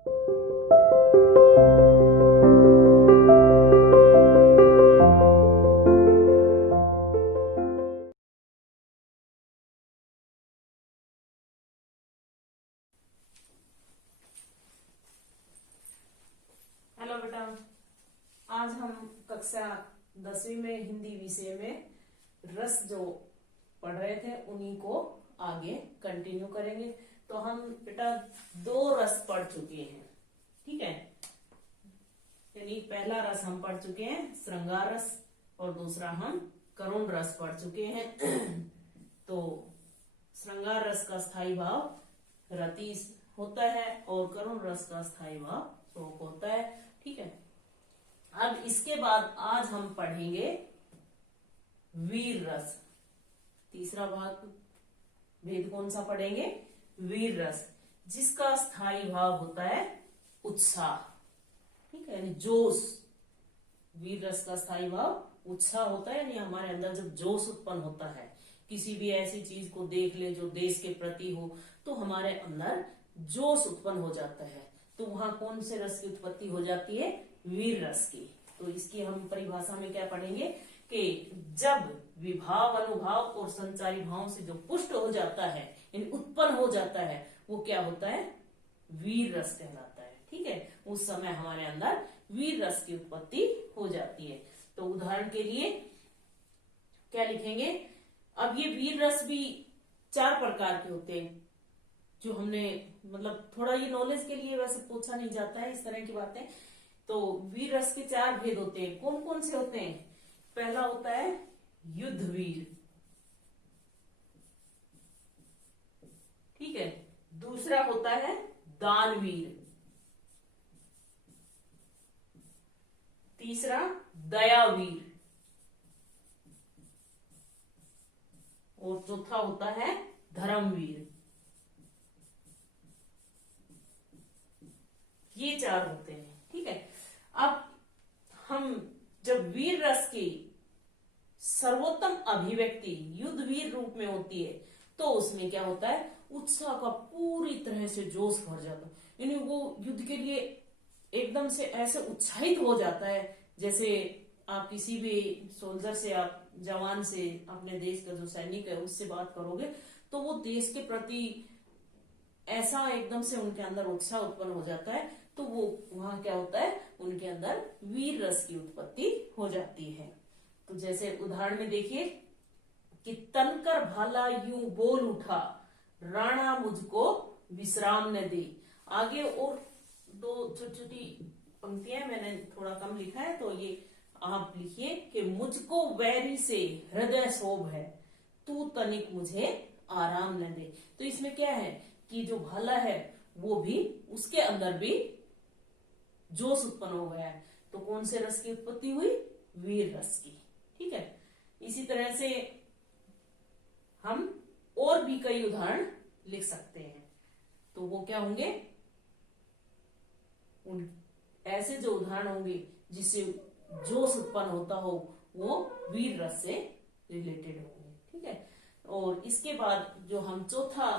Hello बेटा, आज हम कक्षा 10वीं में हिंदी विषय में रस जो पढ़ रहे थे उन्हीं को आगे कंटिन्यू करेंगे। तो हम बेटा 2 रस पढ़ चुके हैं, ठीक है। यानी पहला रस हम पढ़ चुके हैं श्रृंगार रस और दूसरा हम करुण रस पढ़ चुके हैं। तो श्रृंगार रस का स्थायी भाव रति होता है और करुण रस का स्थायी भाव शोक होता है, ठीक है। अब इसके बाद आज हम पढ़ेंगे वीर रस। तीसरा भाग भेद कौन सा पढ़ेंगे? वीर रस, जिसका स्थायी भाव होता है उत्साह, ठीक है, यानी जोश। वीर रस का स्थायी भाव उत्साह होता है, यानी हमारे अंदर जब जोश उत्पन्न होता है, किसी भी ऐसी चीज को देख ले जो देश के प्रति हो, तो हमारे अंदर जोश उत्पन्न हो जाता है। तो वहां कौन से रस की उत्पत्ति हो जाती है? वीर रस की। तो इसकी हम परिभाषा में क्या पढ़ेंगे कि जब विभाव, अनुभाव और संचारी भाव से जो पुष्ट हो जाता है, यानी उत्पन्न हो जाता है, वो क्या होता है? वीर रस कहलाता है, ठीक है। उस समय हमारे अंदर वीर रस की उत्पत्ति हो जाती है। तो उदाहरण के लिए क्या लिखेंगे? अब ये वीर रस भी 4 प्रकार के होते हैं, जो हमने मतलब थोड़ा ये नॉलेज के लिए वैसे पूछा नहीं जाता है इस तरह की बातें। तो वीर रस के 4 भेद होते हैं। कौन कौन से होते हैं? पहला होता है युद्ध वीर, ठीक है। दूसरा होता है दानवीर, तीसरा दयावीर, और चौथा होता है धर्मवीर। ये 4 होते हैं, ठीक है। अब हम जब वीर रस की सर्वोत्तम अभिव्यक्ति युद्धवीर रूप में होती है, तो उसमें क्या होता है? उत्साह का पूरी तरह से जोश भर जाता है, यानी वो युद्ध के लिए एकदम से ऐसे उत्साहित हो जाता है, जैसे आप किसी भी सोल्जर से, आप जवान से, अपने देश का जो सैनिक है उससे बात करोगे, तो वो देश के प्रति ऐसा एकदम से उनके अंदर उत्साह उत्पन्न हो जाता है। तो वो वहां क्या होता है? उनके अंदर वीर रस की उत्पत्ति हो जाती है। तो जैसे उदाहरण में देखिए कि तनकर भाला यूं बोल उठा, राणा मुझको विश्राम न दे। आगे और 2 छोटी छोटी पंक्तियां मैंने थोड़ा कम लिखा है, तो ये आप लिखिए कि मुझको वैरी से हृदय शोभ है, तू तनिक मुझे आराम न दे। तो इसमें क्या है कि जो भाला है वो भी, उसके अंदर भी जोश उत्पन्न हो गया है। तो कौन से रस की उत्पत्ति हुई? वीर रस की, ठीक है। इसी तरह से हम और भी कई उदाहरण लिख सकते हैं। तो वो क्या होंगे? उन ऐसे जो उदाहरण होंगे जिससे जोश उत्पन्न होता हो, वो वीर रस से रिलेटेड होंगे, ठीक है। और इसके बाद जो हम चौथा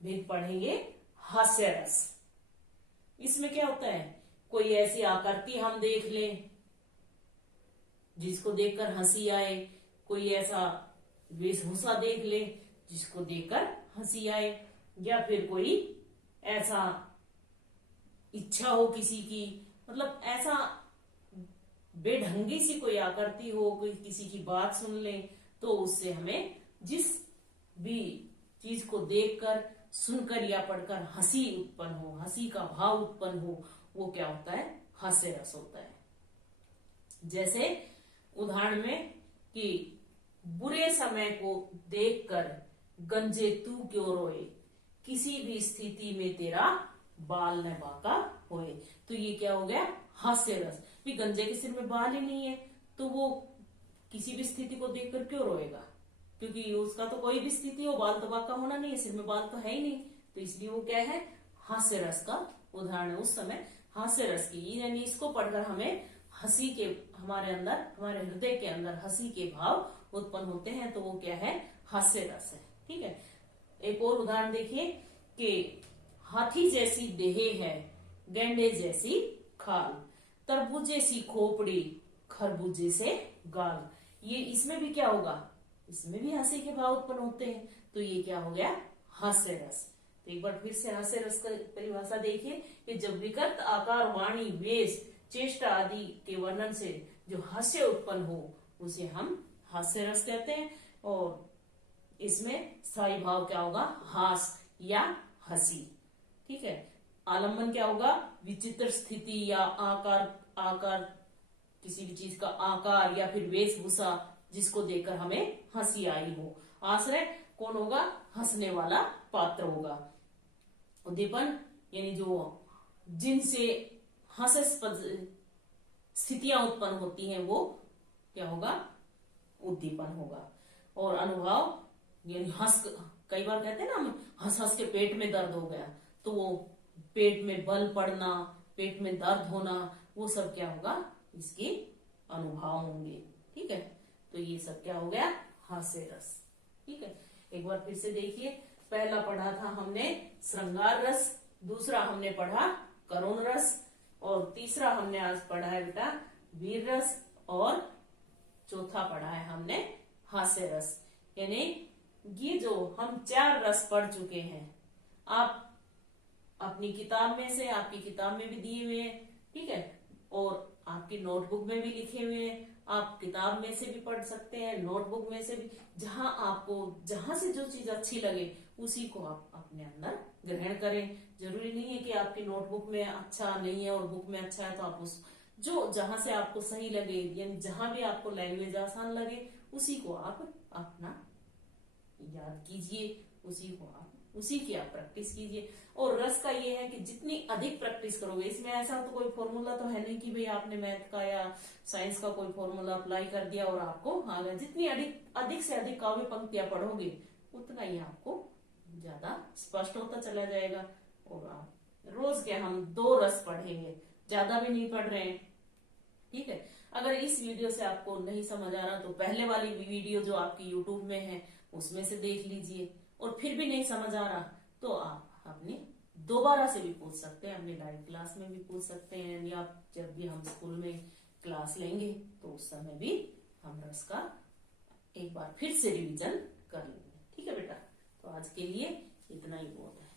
भेद पढ़ेंगे, हास्य रस। इसमें क्या होता है? कोई ऐसी आकृति हम देख लें जिसको देखकर हंसी आए, कोई ऐसा वेशभूषा देख ले जिसको देखकर हंसी आए, या फिर कोई ऐसा इच्छा हो किसी की, मतलब ऐसा बेढंगी सी कोई आकृति हो, कोई किसी की बात सुन ले, तो उससे हमें जिस भी चीज को देखकर, सुनकर या पढ़कर हंसी उत्पन्न हो, हंसी का भाव उत्पन्न हो, वो क्या होता है? हास्य रस होता है। जैसे उदाहरण में कि बुरे समय को देखकर गंजे तू क्यों रोए, किसी भी स्थिति में तेरा बाल न बाका होए। तो ये क्या हो गया? हास्य रस। भी गंजे के सिर में बाल ही नहीं है, तो वो किसी भी स्थिति को देखकर क्यों रोएगा? क्योंकि उसका तो कोई भी स्थिति हो, बाल तो बाका होना नहीं है, सिर में बाल तो है ही नहीं, तो इसलिए वो क्या है? हास्य रस का उदाहरण है। उस समय हास्य रस की, यानी इसको पढ़कर हमें हंसी के, हमारे अंदर, हमारे हृदय के अंदर हंसी के भाव उत्पन्न होते हैं, तो वो क्या है? हास्य रस है, ठीक है। एक और उदाहरण देखिए कि हाथी जैसी देह है, गेंडे जैसी खाल, तरबूजे सी खोपड़ी, खरबूजे से गाल। ये इसमें भी क्या होगा, इसमें भी हंसी के भाव उत्पन्न होते हैं, तो ये क्या हो गया, हास्य रस। तो एक बार फिर से हास्य रस का परिभाषा देखिए कि जब विकृत आकार, वाणी, वेश, चेष्टा आदि के वर्णन से जो हास्य उत्पन्न हो उसे हम हास्य रस कहते हैं। और इसमें स्थायी भाव क्या होगा, हास या हंसी। ठीक है। आलम्बन क्या होगा, विचित्र स्थिति या आकार किसी भी चीज का आकार या फिर वेशभूषा जिसको देखकर हमें हंसी आई हो। आश्रय कौन होगा, हंसने वाला पात्र होगा। उद्दीपन यानी जो जिनसे हास्यास्पद स्थितियां उत्पन्न होती हैं वो क्या होगा, उद्दीपन होगा। और अनुभव यानी हंस, कई बार कहते हैं ना हम, हंस हंस के पेट में दर्द हो गया, तो वो पेट में बल पड़ना, पेट में दर्द होना, वो सब क्या होगा, इसके अनुभव होंगे। ठीक है। तो ये सब क्या हो गया, हास्य रस। ठीक है। एक बार फिर से देखिए, पहला पढ़ा था हमने श्रृंगार रस, दूसरा हमने पढ़ा करुण रस, और तीसरा हमने आज पढ़ा है बेटा वीर रस, और चौथा पढ़ा है हमने हास्य रस। यानी ये जो हम 4 रस पढ़ चुके हैं, आप अपनी किताब में से, आपकी किताब में भी दिए हुए हैं, ठीक है, और आपकी नोटबुक में भी लिखे हुए हैं। आप किताब में से भी पढ़ सकते हैं, नोटबुक में से भी, जहां आपको, जहां से जो चीज अच्छी लगे उसी को आप अपने अंदर ग्रहण करें। जरूरी नहीं है कि आपकी नोटबुक में अच्छा नहीं है और बुक में अच्छा है, तो आप उस जो जहां से आपको सही लगे, यानी जहां भी आपको लैंग्वेज आसान लगे उसी को आप अपना याद कीजिए, उसी की आप प्रैक्टिस कीजिए। और रस का ये है कि जितनी अधिक प्रैक्टिस करोगे, इसमें ऐसा तो कोई फॉर्मूला तो है नहीं कि भाई आपने मैथ का या साइंस का कोई फॉर्मूला अप्लाई कर दिया और आपको आ गया। जितनी अधिक से अधिक काव्य पंक्तियां पढ़ोगे उतना ही आपको ज्यादा स्पष्ट होता चला जाएगा। और आप रोज के हम 2 रस पढ़ेंगे, ज्यादा भी नहीं पढ़ रहे हैं। ठीक है। अगर इस वीडियो से आपको नहीं समझ आ रहा तो पहले वाली वीडियो जो आपकी यूट्यूब में है उसमें से देख लीजिए, और फिर भी नहीं समझ आ रहा तो आप अपने दोबारा से भी पूछ सकते हैं, अपने लाइव क्लास में भी पूछ सकते हैं, या जब भी हम स्कूल में क्लास लेंगे तो उस समय भी हम रस का एक बार फिर से रिवीजन कर लेंगे। ठीक है बेटा, तो आज के लिए इतना ही बहुत है।